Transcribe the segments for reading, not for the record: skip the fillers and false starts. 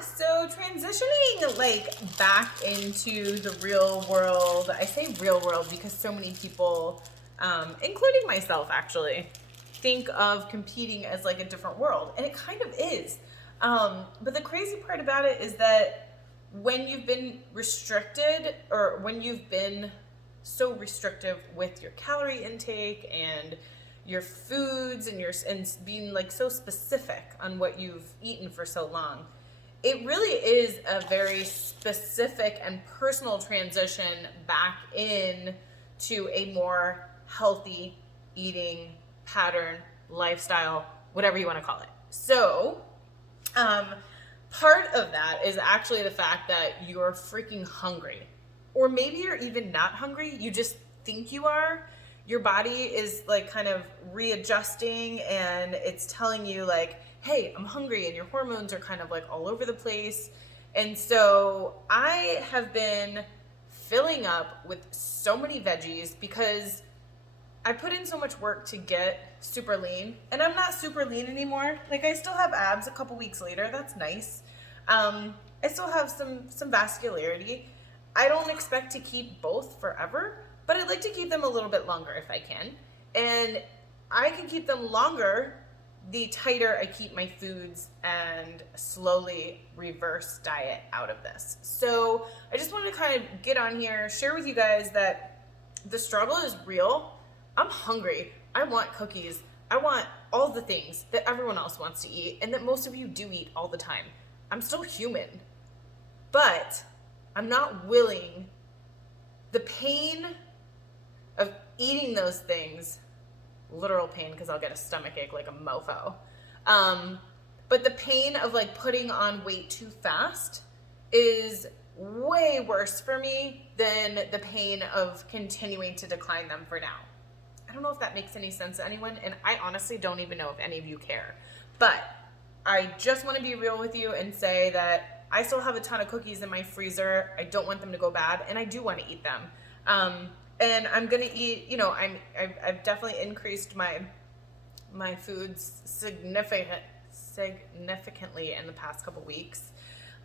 So transitioning like back into the real world, I say real world because so many people, including myself actually, think of competing as like a different world, and it kind of is. But the crazy part about it is that when you've been restricted, or when you've been so restrictive with your calorie intake and your foods and being like so specific on what you've eaten for so long, it really is a very specific and personal transition back in to a more healthy eating pattern, lifestyle, whatever you want to call it. So, part of that is actually the fact that you're freaking hungry. Or maybe you're even not hungry, you just think you are. Your body is like kind of readjusting and it's telling you like, hey, I'm hungry, and your hormones are kind of like all over the place. And so I have been filling up with so many veggies because I put in so much work to get super lean, and I'm not super lean anymore. Like, I still have abs a couple weeks later. That's nice. I still have some vascularity. I don't expect to keep both forever, but I'd like to keep them a little bit longer if I can. And I can keep them longer the tighter I keep my foods and slowly reverse diet out of this. So I just wanted to kind of get on here, share with you guys that the struggle is real. I'm hungry. I want cookies. I want all the things that everyone else wants to eat and that most of you do eat all the time. I'm still human, but I'm not willing. The pain of eating those things, literal pain because I'll get a stomach ache like a mofo, but the pain of like putting on weight too fast is way worse for me than the pain of continuing to decline them for now. I don't know if that makes any sense to anyone, and I honestly don't even know if any of you care, but I just want to be real with you and say that I still have a ton of cookies in my freezer. I don't want them to go bad, and I do want to eat them. And I'm gonna eat, you know, I've definitely increased my foods significantly in the past couple weeks,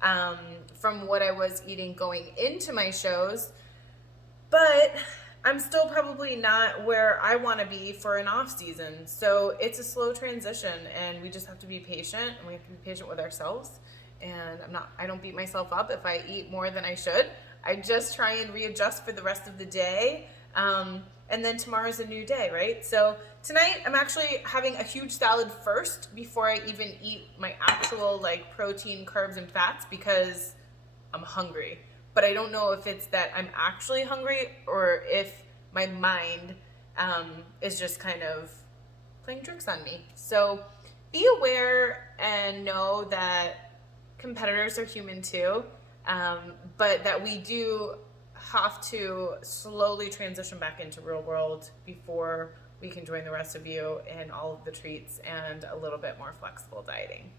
from what I was eating going into my shows, but I'm still probably not where I want to be for an off season. So it's a slow transition, and we just have to be patient, and we have to be patient with ourselves. And I don't beat myself up if I eat more than I should. I just try and readjust for the rest of the day. And then tomorrow's a new day, right? So tonight I'm actually having a huge salad first before I even eat my actual like protein, carbs, and fats because I'm hungry. But I don't know if it's that I'm actually hungry or if my mind is just kind of playing tricks on me. So be aware and know that competitors are human too, but that we do have to slowly transition back into real world before we can join the rest of you in all of the treats and a little bit more flexible dieting.